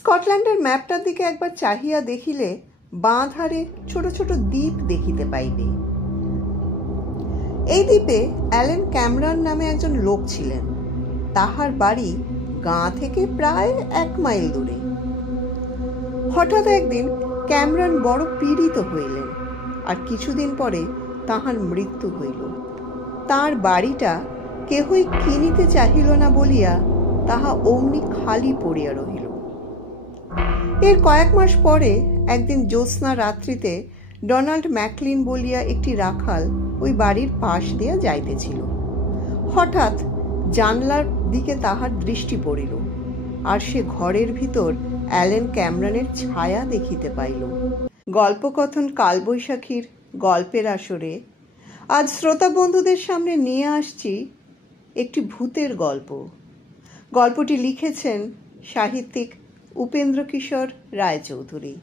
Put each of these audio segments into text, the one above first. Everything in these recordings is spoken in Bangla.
স্কটল্যান্ডের ম্যাপটার দিকে একবার চাহিয়া দেখিলে বাঁ ধারে ছোট ছোট দ্বীপ দেখিতে পাইবে। এই দ্বীপে অ্যালেন ক্যামেরন নামে একজন লোক ছিলেন। তাহার বাড়ি গাঁ থেকে প্রায় 1 মাইল দূরে। হঠাৎ একদিন ক্যামেরন বড় পীড়িত হইলেন, আর কিছুদিন পরে তাহার মৃত্যু হইল। তার বাড়িটা কেহই কিনিতে চাহিল না বলিয়া তাহা অমনি খালি পড়িয়া রহিল। এর কয়েক মাস পরে একদিন জ্যোৎস্না রাত্রিতে ডোনাল্ড ম্যাকলিন বলিয়া একটি রাখাল ওই বাড়ির পাশ দিয়া যাইতেছিল। হঠাৎ জানলার দিকে তাহার দৃষ্টি পড়িল, আর সে ঘরের ভিতর অ্যালেন ক্যামেরনের ছায়া দেখিতে পাইল। গল্পকথন কালবৈশাখীর গল্পের আসরে আজ শ্রোতা বন্ধুদের সামনে নিয়ে আসছি একটি ভূতের গল্প। গল্পটি লিখেছেন সাহিত্যিক উপেন্দ্রকিশোর রায়চৌধুরী।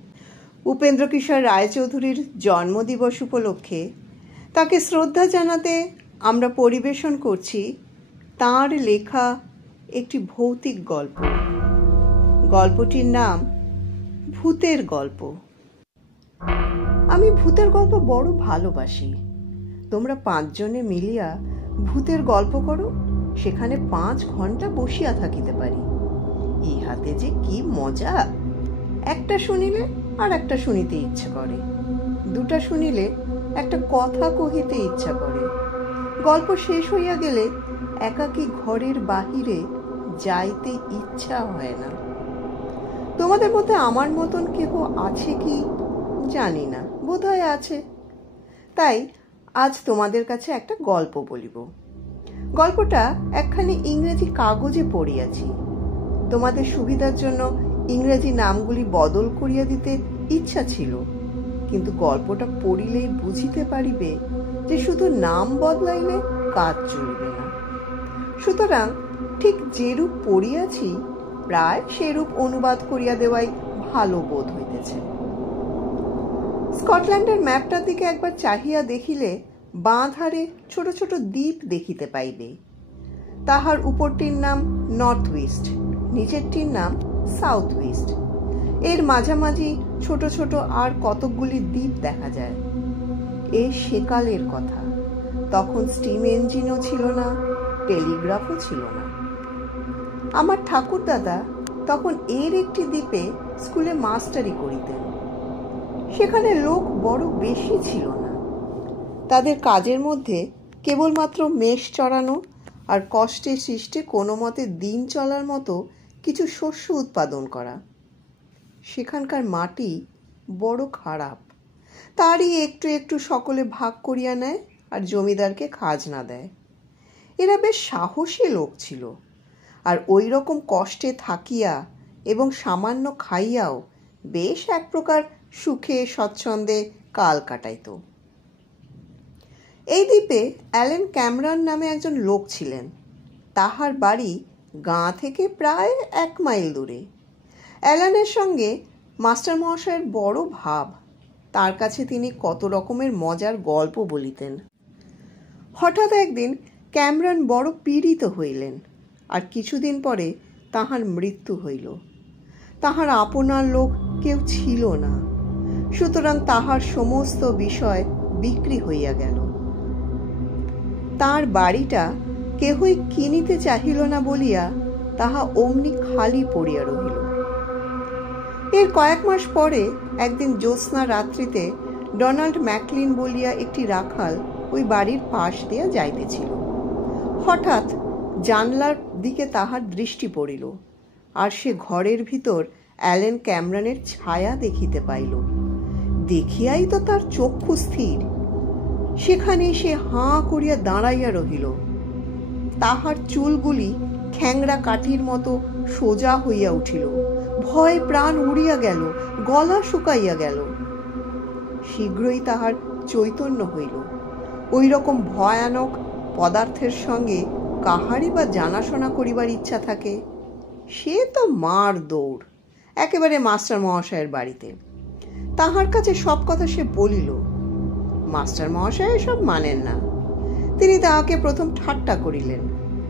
উপেন্দ্রকিশোর রায়চৌধুরীর জন্মদিবস উপলক্ষে তাকে শ্রদ্ধা জানাতে আমরা পরিবেশন করছি তাঁর লেখা একটি ভৌতিক গল্প। গল্পটির নাম ভূতের গল্প। আমি ভূতের গল্প বড় ভালোবাসি। তোমরা 5 জনে মিলিয়া ভূতের গল্প করো, সেখানে 5 ঘন্টা বসিয়া থাকিতে পারি। ইহাতে যে কি মজা! একটা শুনিলে আর একটা শুনিতে ইচ্ছা করে, 2টা শুনিলে একটা কথা কহিতে ইচ্ছা করে। গল্প শেষ হইয়া গেলে একাকী ঘরের বাহিরে যাইতে ইচ্ছা হয় না। তোমাদের মধ্যে আমার মতন কেহ আছে কি জানি না, বোধহয় আছে। তাই আজ তোমাদের কাছে একটা গল্প বলিব। গল্পটা একখানি ইংরেজি কাগজে পড়িয়াছি। তোমাদের সুবিধার জন্য ইংরেজি নামগুলি বদল করিয়া দিতে ইচ্ছা ছিল, কিন্তু গল্পটা পড়িলেই বুঝিতে পারিবে যে শুধু নাম বদলাইলে কাজ চলিবে না। সুতরাং ঠিক যেরূপ পড়িয়াছি প্রায় সেরূপ অনুবাদ করিয়া দেওয়াই ভালো বোধ হইতেছে। স্কটল্যান্ডের ম্যাপটার দিকে একবার চাহিয়া দেখিলে বাঁ ধারে ছোট ছোট দ্বীপ দেখিতে পাইবে। তাহার উপরটির নাম নর্থ ওয়েস্ট, নিচেরটির নাম সাউথ ওয়েস্ট। এর মাঝামাঝি ছোট ছোট আর কতকগুলি দ্বীপ দেখা যায়। এ সেকালের কথা, তখন স্টিম ইঞ্জিনও ছিল না, টেলিগ্রাফও ছিল না। আমার ঠাকুরদাদা তখন এর একটি দ্বীপে স্কুলে মাস্টারি করিতেন। সেখানে লোক বড় বেশি ছিল না। তাদের কাজের মধ্যে কেবলমাত্র মেষ চড়ানো আর কষ্টে সৃষ্টে কোনো মতে দিন চলার মতো কিছু শস্য উৎপাদন করা। সেখানকার মাটি বড় খারাপ, তারই একটু একটু সকলে ভাগ করিয়া নেয় আর জমিদারকে খাজনা দেয়। এরা বেশ সাহসী লোক ছিল, আর ওই রকম কষ্টে থাকিয়া এবং সামান্য খাইয়াও বেশ এক প্রকার সুখে স্বচ্ছন্দে কাল কাটাইত। এই দ্বীপে অ্যালেন ক্যামেরন নামে একজন লোক ছিলেন। তাহার বাড়ি গাঁ থেকে প্রায় 1 মাইল দূরে। অ্যালেনের সঙ্গে মাস্টার মহাশয়ের বড় ভাব। তার কাছে তিনি কত রকমের মজার গল্প বলিতেন। হঠাৎ একদিন ক্যামেরন বড় পীড়িত হইলেন, আর কিছুদিন পরে তাহার মৃত্যু হইল। তাহার আপনার লোক কেউ ছিল না, সুতরাং তাহার সমস্ত বিষয় বিক্রি হইয়া গেল। তার বাড়িটা কেহই কিনিতে চাহিল না বলিয়া তাহা অমনি খালি পড়িয়া রহিল। এর কয়েক মাস পরে একদিন জ্যোৎস্না রাত্রিতে ডোনাল্ড ম্যাকলিন বলিয়া একটি রাখাল ওই বাড়ির পাশ দিয়া যাইতেছিল। হঠাৎ জানলার দিকে তাহার দৃষ্টি পড়িল, আর সে ঘরের ভিতর অ্যালেন ক্যামেরনের ছায়া দেখিতে পাইল। দেখিয়াই তো তার চক্ষু স্থির। সেখানে সে হাঁ করিয়া দাঁড়াইয়া রহিল। তাহার চুলগুলি খ্যাংরা কাঠির মতো সোজা হইয়া উঠিল। ভয় প্রাণ উড়িয়া গেল, গলা শুকাইয়া গেল। শীঘ্রই তাহার চৈতন্য হইল। ওই রকম ভয়ানক পদার্থের সঙ্গে কাহারই বা জানাশোনা করিবার ইচ্ছা থাকে? সে তো মার দৌড় একেবারে মাস্টার মহাশয়ের বাড়িতে। তাহার কাছে সব কথা সে বলিল। মাস্টার মহাশয় এসব মানেন না। তিনি তাহাকে প্রথম ঠাট্টা করিলেন,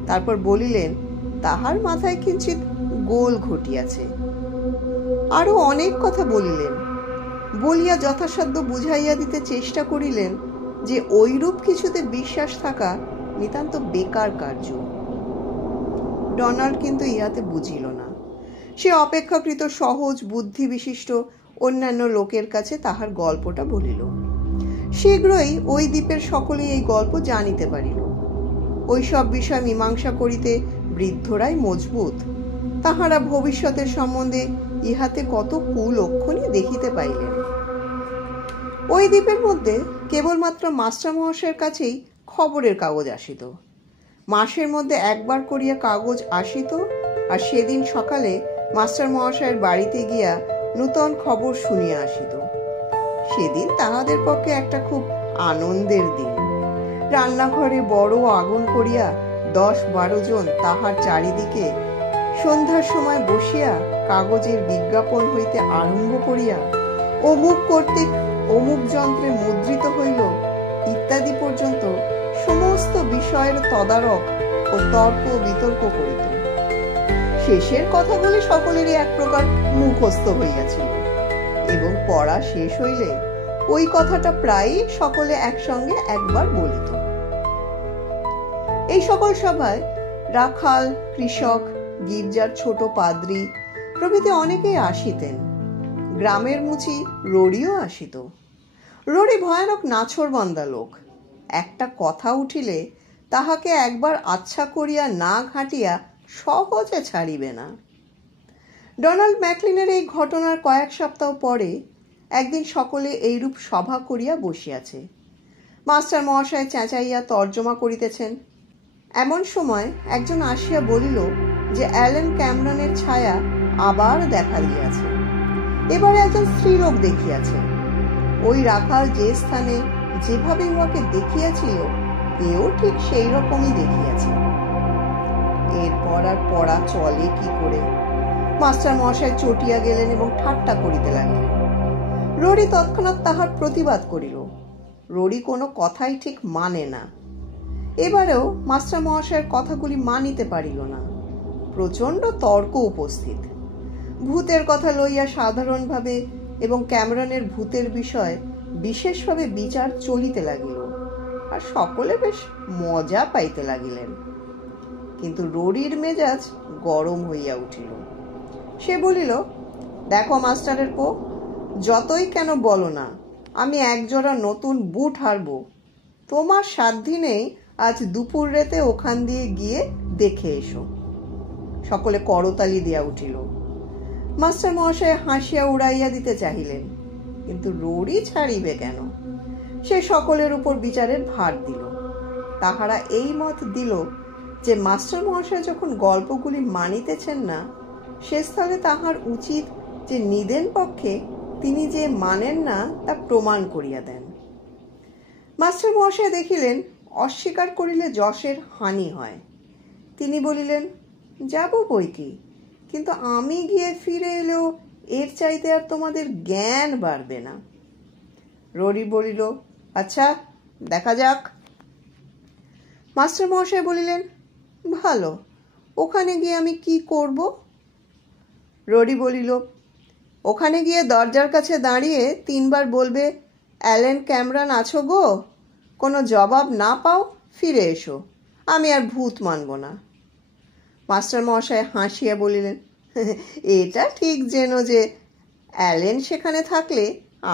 তারপর বলিলেন তাহার মাথায় কিঞ্চিত গোল ঘটিয়াছে। আরো অনেক কথা বলিলেন, বলিয়া যথাসাধ্য বুঝাইয়া দিতে চেষ্টা করিলেন যে ঐরূপ কিছুতে বিশ্বাস থাকা নিতান্ত বেকার কার্য। ডোনাল্ড কিন্তু ইহাতে বুঝিল না। সে অপেক্ষাকৃত সহজ বুদ্ধি বিশিষ্ট অন্যান্য লোকের কাছে তাহার গল্পটা বলিল। শীঘ্রই ওই দ্বীপের সকলেই এই গল্প জানিতে পারিল। ওই সব বিষয় মীমাংসা করিতে বৃদ্ধরাই মজবুত। তাহারা ভবিষ্যতের সম্বন্ধে ইহাতে কত কুলক্ষণই দেখিতে পাইলেন। ওই দ্বীপের মধ্যে কেবলমাত্র মাস্টার মহাশয়ের কাছেই খবরের কাগজ আসিত। মাসের মধ্যে একবার করিয়া কাগজ আসিত, আর সেদিন সকালে মাস্টার মহাশয়ের বাড়িতে গিয়া নূতন খবর শুনিয়া আসিত। সেদিন তাহাদের পক্ষে একটা খুব আনন্দের দিন। রান্নাঘরে বড় আগুন করিয়া 10-12 জন তাহার চারিদিকে সন্ধ্যার সময় বসিয়া কাগজের বিজ্ঞাপন হইতে আরম্ভ করিয়া অমুক কর্তৃক অমুক যন্ত্রে মুদ্রিত হইল ইত্যাদি পর্যন্ত সমস্ত বিষয়ের তদারক ও তর্ক বিতর্ক করিত। শেষের কথাগুলি সকলেরই এক প্রকার মুখস্থ হইয়াছিল, এবং পড়া শেষ হইলে ওই কথাটা প্রায়ই সকলে একসঙ্গে একবার বলিত। এই সকল সভায় রাখাল, কৃষক, গির্জার ছোট পাদ্রী প্রভৃতি অনেকেই আসিতেন। গ্রামের মুচি রড়িও আসিত। রড়ি ভয়ানক নাছোড়বান্দা লোক। একটা কথা উঠিলে তাহাকে একবার আচ্ছা করিয়া না ঘাঁটিয়া সহজে ছাড়িবে না। ডোনাল্ড ম্যাকলিনের এই ঘটনার কয়েক সপ্তাহ পরে একদিন সকলে এইরূপ সভা করিয়া বসিয়াছে। মাস্টার মহাশয় চেঁচাইয়া তর্জমা করিতেছেন। এমন সময় একজন আসিয়া বলিল যে অ্যালেন ক্যামরনের ছায়া আবার দেখা দিয়াছে। এবারে একজন স্ত্রীলোক দেখিয়াছে। ওই রাখাল যে স্থানে যেভাবে উহাকে দেখিয়াছিল, এও ঠিক সেই রকমই দেখিয়াছে। এরপর আর পড়া চলে কি করে? মাস্টার মহাশয় চটিয়া গেলেন এবং ঠাট্টা করিতে লাগিলেন। রড়ি তৎক্ষণাৎ তাহার প্রতিবাদ করিল। রড়ি কোনো কথাই ঠিক মানে না। এবারেও মাস্টার মহাশয়ের কথাগুলি মানিতে পারিল না। প্রচণ্ড তর্ক উপস্থিত। ভূতের কথা লইয়া সাধারণভাবে এবং ক্যামেরনের ভূতের বিষয় বিশেষভাবে বিচার চলিতে লাগিল, আর সকলে বেশ মজা পাইতে লাগিলেন। কিন্তু রড়ির মেজাজ গরম হইয়া উঠিল। সে বলিল, দেখো মাস্টারের পো, যতই কেন বলো না, আমি একজোড়া নতুন বুট হারবো। তোমার সাধ্য নেই আজ দুপুর রাতে ওখান দিয়ে গিয়ে দেখে এসো। সকলে করতালি দিয়া উঠিল। মাস্টার মহাশয় হাসিয়া উড়াইয়া দিতে চাহিলেন, কিন্তু রড়ি ছাড়িবে কেন? সে সকলের উপর বিচারের ভার দিল। তাহারা এই মত দিল যে মাস্টার মহাশয় যখন গল্পগুলি মানিতেছেন না, সে স্থলে তাহার উচিত যে নিদেন পক্ষে তিনি যে মানেন না তা প্রমাণ করিয়া দেন। মাস্টার মহাশয় দেখিলেন অস্বীকার করিলে যশের হানি হয়। তিনি বলিলেন, যাব বই কি, কিন্তু আমি গিয়ে ফিরে এলেও এর চাইতে আর তোমাদের জ্ঞান বাড়বে না। রড়ি বলিল, আচ্ছা দেখা যাক। মাস্টার মহাশয় বলিলেন, ভালো, ওখানে গিয়ে আমি কি করব? রড়ি বলিল, ওখানে গিয়ে দরজার কাছে দাঁড়িয়ে 3 বার বলবে, অ্যালেন ক্যামরন আছো গো? কোনো জবাব না পাও, ফিরে এসো। আমি আর ভূত মানব না। মাস্টার মহাশয় হাসিয়া বলিলেন, এটা ঠিক যেন যে অ্যালেন সেখানে থাকলে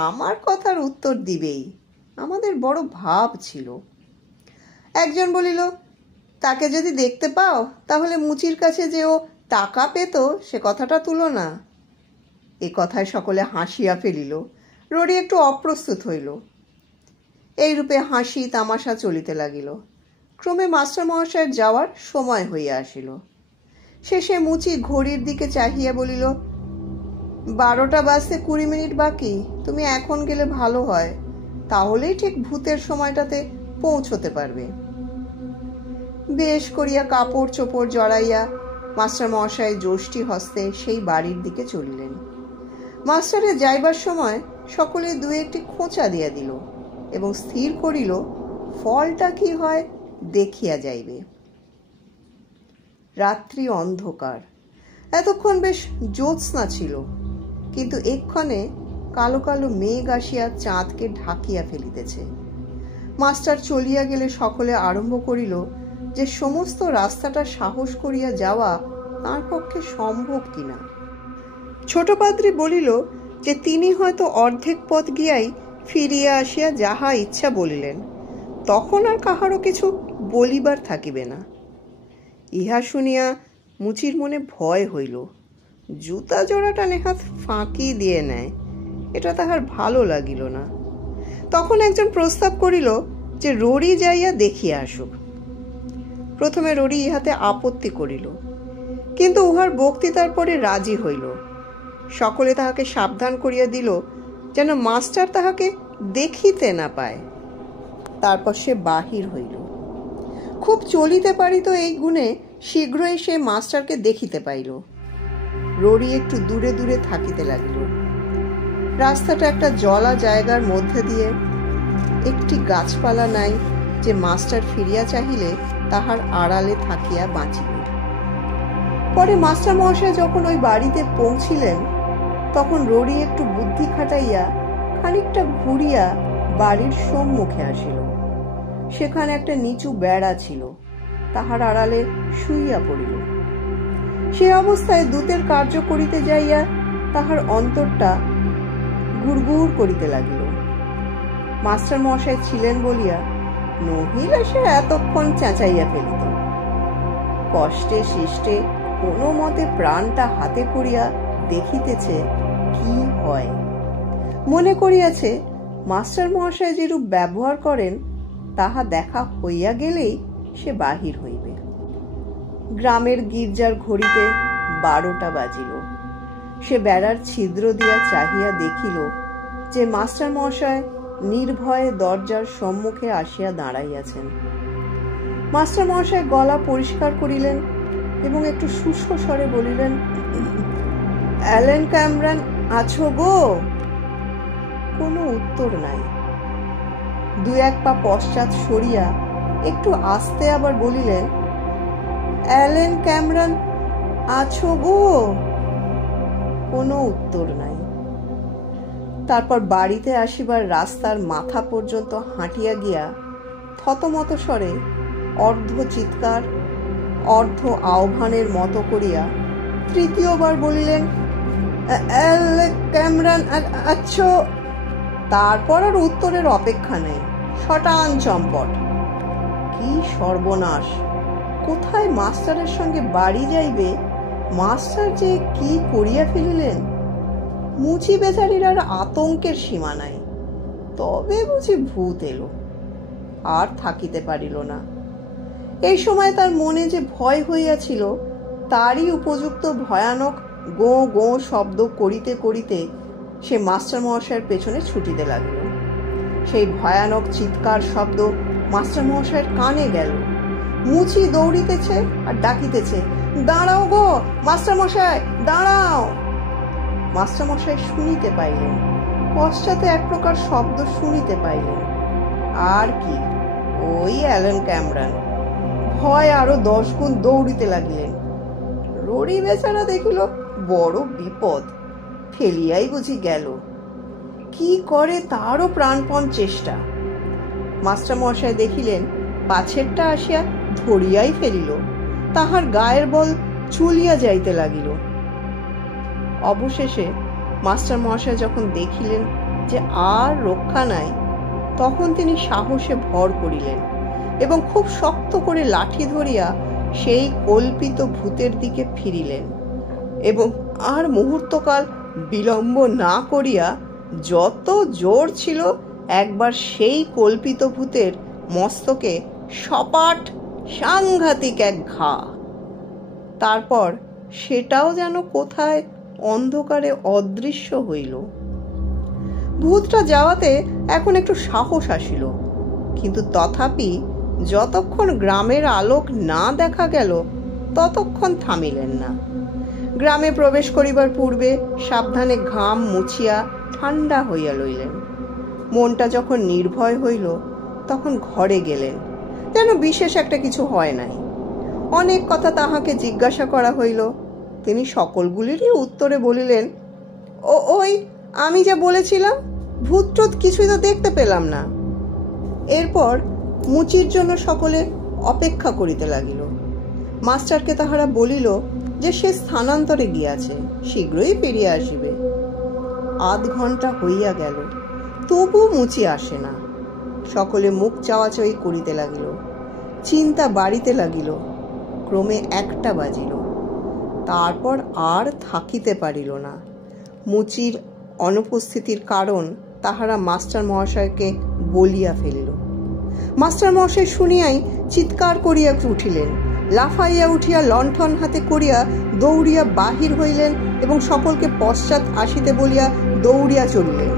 আমার কথার উত্তর দিবেই। আমাদের বড় ভাব ছিল। একজন বলিল, তাকে যদি দেখতে পাও তাহলে মুচির কাছে যে ও টাকা পেত সে কথাটা তুলো না। এ কথায় সকলে হাসিয়া ফেলিল। রড়ি একটু অপ্রস্তুত হইল। এইরূপে হাসি তামাশা চলিতে লাগিল। ক্রমে মাস্টার মহাশয়ের যাওয়ার সময় হইয়া আসিল। শেষে মুচি ঘড়ির দিকে চাহিয়া বলিল, 12টা বাজতে 20 মিনিট বাকি। তুমি এখন গেলে ভালো হয়, তাহলেই ঠিক ভূতের সময়টাতে পৌঁছতে পারবে। বেশ করিয়া কাপড় চোপড় জড়াইয়া মাস্টার মহাশয় যষ্টি হস্তে সেই বাড়ির দিকে চলিলেন। মাস্টারের যাইবার সময় সকলে 2-1টি খোঁচা দিয়া দিল এবং স্থির করিল ফলটা কি হয় দেখিয়া যাইবে। রাত্রি অন্ধকার। এতক্ষণ বেশ জ্যোৎস্না ছিল। কিন্তু এক্ষণে কালো কালো মেঘ আসিয়া চাঁদকে ঢাকিয়া ফেলিতেছে। মাস্টার চলিয়া গেলে সকলে আরম্ভ করিল যে সমস্ত রাস্তাটা সাহস করিয়া যাওয়া তার পক্ষে সম্ভব কিনা। ছোট পাদ্রী বলিল যে তিনি হয়তো অর্ধেক পথ গিয়াই ফিরিয়া আসিয়া যাহা ইচ্ছা বলিলেন, তখন আর কাহারও কিছু বলিবার থাকিবে না। ইহা শুনিয়া মুচির মনে ভয় হইল। জুতা জোড়াটা নেহাত ফাঁকি দিয়ে নেয়, এটা তাহার ভালো লাগিল না। তখন একজন প্রস্তাব করিল যে রড়ি যাইয়া দেখিয়া আসুক। প্রথমে রড়ি ইহাতে আপত্তি করিল, কিন্তু উহার বক্তৃতার পরে রাজি হইল। সকলে তাহাকে সাবধান করিয়া দিল যেন মাস্টার তাহাকে দেখিতে না পায়। তারপর সে বাহির হইল। খুব চলিতে পারিত এই গুণে শীঘ্রই সে মাস্টারকে দেখিতে পাইল। রড়ি একটু দূরে দূরে থাকিতে লাগিল। রাস্তাটা একটা জলা জায়গার মধ্যে দিয়ে, একটি গাছপালা নাই যে মাস্টার ফিরিয়া চাহিলে তাহার আড়ালে থাকিয়া বাঁচিবে। পরে মাস্টার মহাশয় যখন ওই বাড়িতে পৌঁছিলেন, তখন রড়ি একটু বুদ্ধি খাটাইয়া খানিকটা ঘুরিয়া বাড়ির সম্মুখে আসিল। সেখানে একটা নিচু বেড়া ছিল, তাহার আড়ালে শুইয়া পড়িল। সে অবস্থায় দূতের কার্য করিতে যাইয়া তাহার অন্তরটা গুড়গুড় করিতে লাগিল। মাস্টার মশাই ছিলেন বলিয়া নহিলে সে এতক্ষণ চেঁচাইয়া ফেলিত। কষ্টে শিষ্টে কোনো মতে প্রাণটা হাতে করিয়া দেখিতেছে কি হয়। মনে করিয়াছে মাস্টার মহাশয় যেরূপ ব্যবহার করেন তাহা দেখা হইয়া গেলেই সে বাহির হইবে। গ্রামের গির্জার ঘড়িতে 12টা বাজিল। সে বেড়ার ছিদ্র দিয়া চাহিয়া দেখিল যে মাস্টার মহাশয় নির্ভয়ে দরজার সম্মুখে আসিয়া দাঁড়াইয়াছেন। মাস্টার মহাশয় গলা পরিষ্কার করিলেন এবং একটু শুষ্ক স্বরে বলিলেন, অ্যালেন ক্যামরন আছো গো? কোনো উত্তর নাই। 2-1 পা পশ্চাৎ সরিয়া একটু আস্তে আবার বলিলেন, অ্যালেন ক্যামরন আছো গো? কোনো উত্তর নাই। তারপর বাড়িতে আসিবার রাস্তার মাথা পর্যন্ত হাঁটিয়া গিয়া থতমত স্বরে অর্ধ চিৎকার অর্ধ আহ্বানের মতো করিয়া তৃতীয়বার বলিলেন, অ্যালেন ক্যামরন আছো? তারপর আর উত্তরের অপেক্ষা নেই, শটান চম্পট। কি সর্বনাশ! কোথায় মাস্টারের সঙ্গে বাড়ি যাইবে, মাস্টার যে কি করিয়া ফেলিলেন। মুচি বেচারির আর আতঙ্কের সীমা নাই। তবে বুঝি ভূত এলো। আর থাকিতে পারিল না। এই সময় তার মনে যে ভয় হইয়াছিল, তারই উপযুক্ত ভয়ানক গো গো শব্দ করিতে করিতে সে মাস্টার মহাশয়ের পেছনে ছুটিতে লাগিল। সেই ভয়ানক চিৎকার শব্দ মাস্টার মহাশয়ের কানে গেল। মুচি দৌড়িতেছে আর ডাকিতেছে, দাঁড়াও গো মাস্টার মশাই, দাঁড়াও। মাস্টার মশাই শুনিতে পাইলেন, পশ্চাতে এক প্রকার শব্দ শুনিতে পাইলেন। আর কি, ওই অ্যালেন ক্যামরন। ভয় আরো 10 গুণ দৌড়িতে লাগিলেন। রড়ি বেচারা দেখিল বড় বিপদ, ফেলিয়াই বুঝি গেল। কি করে তারও প্রাণপণ চেষ্টা। মাস্টার মশাই দেখিলেন পাছেরটা আসিয়া ধরিয়াই ফেলিল। তাহার গায়ের বল চুলিয়া যাইতে লাগিল। অবশেষে মাস্টার মশাই যখন দেখিলেন যে আর রক্ষা নাই, তখন তিনি সাহসে ভর করিলেন এবং খুব শক্ত করে লাঠি ধরিয়া সেই কল্পিত ভূতের দিকে ফিরিলেন এবং আর মুহূর্তকাল বিলম্ব না করিয়া যত জোর ছিল একবার সেই কল্পিত ভূতের মস্তকে সপাট সাংঘাতিক এক ঘা। তারপর সেটাও যেন কোথায় অন্ধকারে অদৃশ্য হইল। ভূতটা যাওয়াতে এখন একটু সাহস আসিল, কিন্তু তথাপি যতক্ষণ গ্রামের আলোক না দেখা গেল ততক্ষণ থামিলেন না। গ্রামে প্রবেশ করিবার পূর্বে সাবধানে ঘাম মুছিয়া ঠান্ডা হইয়া লইলেন। মনটা যখন নির্ভয় হইল তখন ঘরে গেলেন, যেন বিশেষ একটা কিছু হয় নাই। অনেক কথা তাহাকে জিজ্ঞাসা করা হইল। তিনি সকলগুলিরই উত্তরে বলিলেন, ওই আমি যা বলেছিলাম, ভূত টুত কিছুই তো দেখতে পেলাম না। এরপর মুচির জন্য সকলে অপেক্ষা করিতে লাগিল। মাস্টারকে তাহারা বলিল যে সে স্থানান্তরে গিয়াছে, শীঘ্রই ফিরিয়া আসিবে। আধ ঘন্টা হইয়া গেল, তবু মুচি আসে না। সকলে মুখ চাওয়াচাওয়ি করিতে লাগিল, চিন্তা বাড়িতে লাগিল। ক্রমে 1টা বাজিল। তারপর আর থাকিতে পারিল না। মুচির অনুপস্থিতির কারণ তাহারা মাস্টার মহাশয়কে বলিয়া ফেলিল। মাস্টার মহাশয় শুনিয়াই চিৎকার করিয়া উঠিলেন, লাফাইয়া উঠিয়া লণ্ঠন হাতে করিয়া দৌড়িয়া বাহির হইলেন এবং সকলকে পশ্চাৎ আসিতে বলিয়া দৌড়িয়া চলিলেন।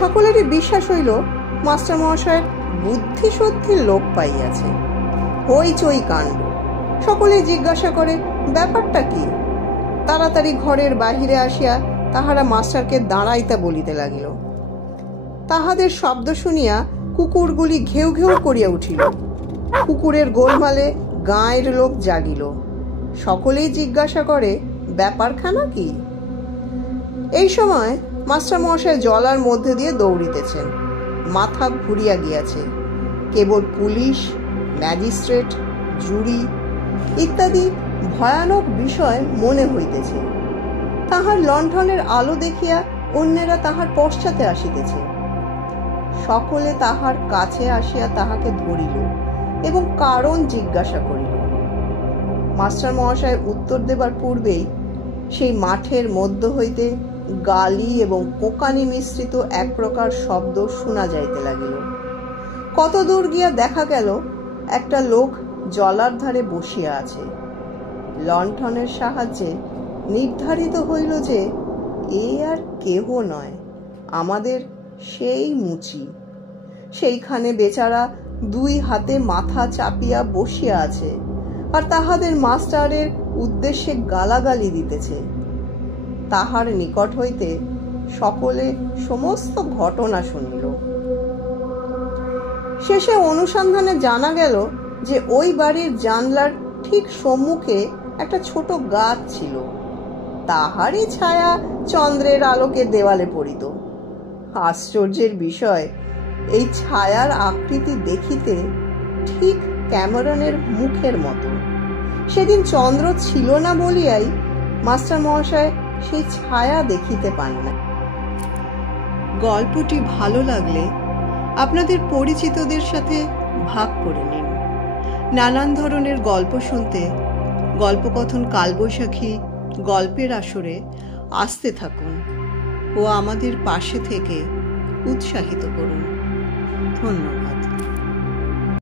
সকলেরই বিশ্বাস হইল মাস্টার মহাশয় বুদ্ধি সত্যির লোক পাইয়াছে। হইচই কাণ্ড। সকলে জিজ্ঞাসা করে ব্যাপারটা কি। তাড়াতাড়ি ঘরের বাহিরে আসিয়া তাহারা মাস্টারকে দাঁড়াইতে বলিতে লাগিল। তাহাদের শব্দ শুনিয়া কুকুরগুলি ঘেউ ঘেউ করিয়া উঠিল। কুকুরের গোলমালে গাঁয়ের লোক জাগিল। সকলেই জিজ্ঞাসা করে ব্যাপারখানা কি। এই সময় মাস্টার মহাশয় জলার মধ্যে দিয়ে দৌড়িতেছেন। মাথা ঘুরিয়া গিয়াছে। কেবল পুলিশ, ম্যাজিস্ট্রেট, জুরি ইত্যাদি ভয়ানক বিষয় মনে হইতেছে। তাহার লণ্ঠনের আলো দেখিয়া অন্যেরা তাহার পশ্চাতে আসিতেছে। সকলে তাহার কাছে আসিয়া তাহাকে ধরিল এবং কারণ জিজ্ঞাসা করিল। মাস্টার মহাশয় উত্তর দেবার পূর্বেই সেই মাঠের মধ্য হইতে গালি এবং কোকানি মিশ্রিত এক প্রকার শব্দ শোনা যাইতে লাগিল। কত দূর গিয়া দেখা গেল একটা লোক জলার ধারে বসিয়া আছে। লণ্ঠনের সাহায্যে নির্ধারিত হইল যে এ আর কেহ নয়, আমাদের সেই মুচি। সেইখানে বেচারা 2 হাতে মাথা চাপিয়া বসিয়া আছে আর তাহাদের মাস্টারের উদ্দেশ্যে গালাগালি দিতেছে। তাহার নিকট হইতে সকলে সমস্ত ঘটনা শুনিল। শেষে অনুসন্ধানে জানা গেল যে ওই বাড়ির জানলার ঠিক সম্মুখে একটা ছোট গাছ ছিল। তাহারই ছায়া চন্দ্রের আলোকে দেওয়ালে পড়িত। আশ্চর্যের বিষয়, এই ছায়ার আকৃতি দেখিতে ঠিক ক্যামেরনের মুখের মতো। সেদিন চন্দ্র ছিল না বলিয়াই মাস্টার মহাশয় সেই ছায়া দেখিতে পান না। গল্পটি ভালো লাগলে আপনাদের পরিচিতদের সাথে ভাগ করে নিন। নানান ধরনের গল্প শুনতে গল্পকথন কালবৈশাখী গল্পের আসরে আসতে থাকুন ও আমাদের পাশে থেকে উৎসাহিত করুন। ধন্যবাদ।